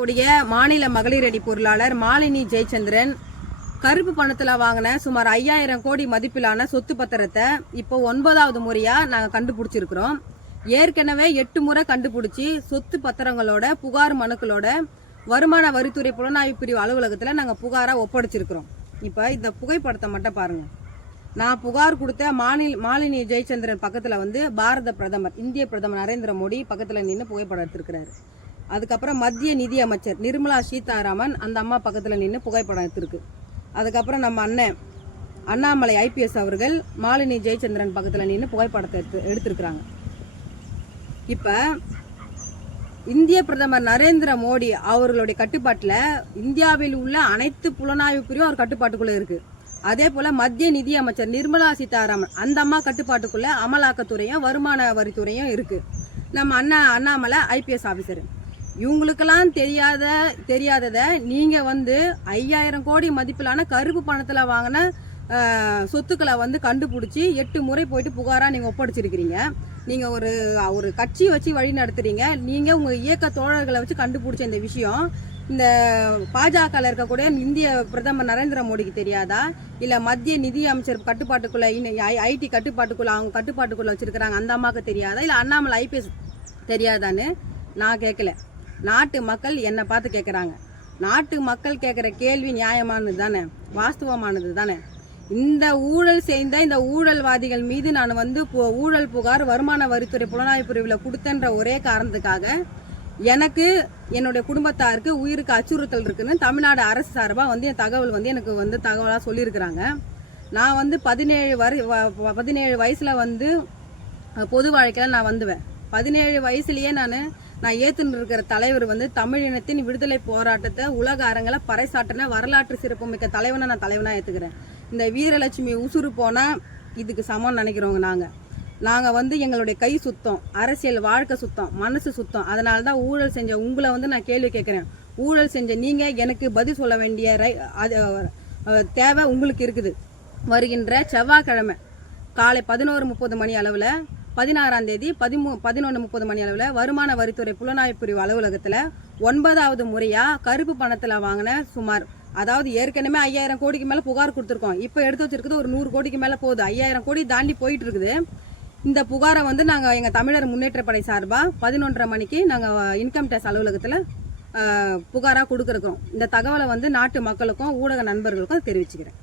உடைய மாநில மகளிர் அணி பொருளாளர் மாலினி ஜெயச்சந்திரன் கருப்பு பணத்துல வாங்கின சுமார் 5000 கோடி மதிப்பிலான சொத்து பத்திரத்தை இப்போ 9வது முறையா நாங்க கண்டுபிடிச்சிருக்கிறோம். ஏற்கனவே 8 முறை கண்டுபிடிச்சி சொத்து பத்திரங்களோட புகார் மனுக்களோட வருமான வரித்துறை புலனாய்வு பிரிவு அலுவலகத்துல நாங்க புகாரா ஒப்படைச்சிருக்கிறோம். இப்ப இந்த புகைப்படத்தை மட்டும் பாருங்க. நான் புகார் கொடுத்த மாலினி ஜெயச்சந்திரன் பக்கத்துல பாரத பிரதமர் இந்திய பிரதமர் நரேந்திர மோடி பக்கத்துல நின்று புகைப்படம் எடுத்திருக்கிறாரு. அதுக்கப்புறம் மத்திய நிதி அமைச்சர் நிர்மலா சீதாராமன் அந்த அம்மா பக்கத்தில் நின்று புகைப்படம் எடுத்திருக்கு. அதுக்கப்புறம் நம்ம அண்ணன் அண்ணாமலை ஐபிஎஸ் அவர்கள் மாலினி ஜெயச்சந்திரன் பக்கத்தில் நின்று புகைப்படத்தை எடுத்திருக்கிறாங்க. இப்போ இந்திய பிரதமர் நரேந்திர மோடி அவர்களுடைய கட்டுப்பாட்டில் இந்தியாவில் உள்ள அனைத்து புலனாய்வு பிரிவும் அவர் கட்டுப்பாட்டுக்குள்ளே இருக்கு. அதே போல மத்திய நிதி அமைச்சர் நிர்மலா சீதாராமன் அந்த அம்மா கட்டுப்பாட்டுக்குள்ள அமலாக்கத்துறையும் வருமான வரித்துறையும் இருக்கு. நம்ம அண்ணாமலை ஐபிஎஸ் ஆபீசர் இவங்களுக்கெல்லாம் தெரியாததை நீங்க 5000 கோடி மதிப்பிலான கருப்பு பணத்துல வாங்கின சொத்துக்களை கண்டுபிடிச்சி 8 முறை போயிட்டு புகாரா நீங்க ஒப்படைச்சிருக்கிறீங்க. நீங்க ஒரு கட்சி வச்சு வழி நடத்துறீங்க. நீங்க உங்க இயக்க தோழர்களை வச்சு கண்டுபிடிச்ச இந்த விஷயம் இந்த பாஜக இருக்கக்கூடிய இந்திய பிரதமர் நரேந்திர மோடிக்கு தெரியாதா? இல்ல மத்திய நிதி அமைச்சர் கட்டுப்பாட்டுக்குள்ள ஐடி கட்டுப்பாட்டுக்குள்ள அவங்க கட்டுப்பாட்டுக்குள்ள வச்சிருக்கிறாங்க அந்த அம்மாவுக்கு தெரியாதா? இல்ல அண்ணாமலை ஐபிஎஸ் தெரியாதான்னு நான் கேட்கல. நாட்டு மக்கள் என்னை பார்த்து கேட்குறாங்க. நாட்டு மக்கள் கேட்குற கேள்வி நியாயமானது தானே, வாஸ்தவமானது தானே. இந்த ஊழல் செய்த இந்த ஊழல்வாதிகள் மீது நான் ஊழல் புகார் வருமான வரித்துறை புலனாய்வு பிரிவில் கொடுத்தன்ற ஒரே காரணத்துக்காக எனக்கு என்னுடைய குடும்பத்தாருக்கு உயிருக்கு அச்சுறுத்தல் இருக்குன்னு தமிழ்நாடு அரசு சார்பாக என் தகவல் எனக்கு தகவலாக சொல்லியிருக்கிறாங்க. நான் 17 வயசுல பொது வாழ்க்கையில் நான் வந்துவேன். 17 வயசுலயே நான் ஏத்துன்னு இருக்கிற தலைவர் தமிழினத்தின் விடுதலை போராட்டத்தை உலக அரங்கில பறைசாட்டின வரலாற்று சிறப்புமிக்க தலைவனை நான் தலைவனா ஏத்துக்கிறேன். இந்த வீரலட்சுமி உசுறு போனா இதுக்கு சமம் நினைக்கிறவங்க நாங்க எங்களுடைய கை சுத்தம், அரசியல் வாழ்க்கை சுத்தம், மனசு சுத்தம். அதனாலதான் ஊழல் செஞ்ச உங்களை நான் கேள்வி கேட்கிறேன். ஊழல் செஞ்ச நீங்க எனக்கு பதில் சொல்ல வேண்டிய தேவை உங்களுக்கு இருக்குது. வருகின்ற செவ்வாய்க்கிழமை காலை 11:30 மணி அளவுல 16ஆம் தேதி 11:30 மணி அளவில் வருமான வரித்துறை புலனாய்வு பிரிவு அலுவலகத்தில் 9வது முறையா கருப்பு பணத்தில் வாங்கின சுமார் அதாவது ஏற்கனவே 5000 கோடிக்கு மேலே புகார் கொடுத்துருக்கோம். இப்போ எடுத்து வச்சிருக்குது ஒரு 100 கோடிக்கு மேலே போகுது. 5000 கோடி தாண்டி போயிட்டு இருக்குது. இந்த புகாரை நாங்கள் எங்கள் தமிழர் முன்னேற்ற படை சார்பாக 11:30 மணிக்கு நாங்கள் இன்கம் டேக்ஸ் அலுவலகத்தில் புகாராக கொடுக்குறோம். இந்த தகவலை நாட்டு மக்களுக்கும் ஊடக நண்பர்களுக்கும் தெரிவிச்சுக்கிறேன்.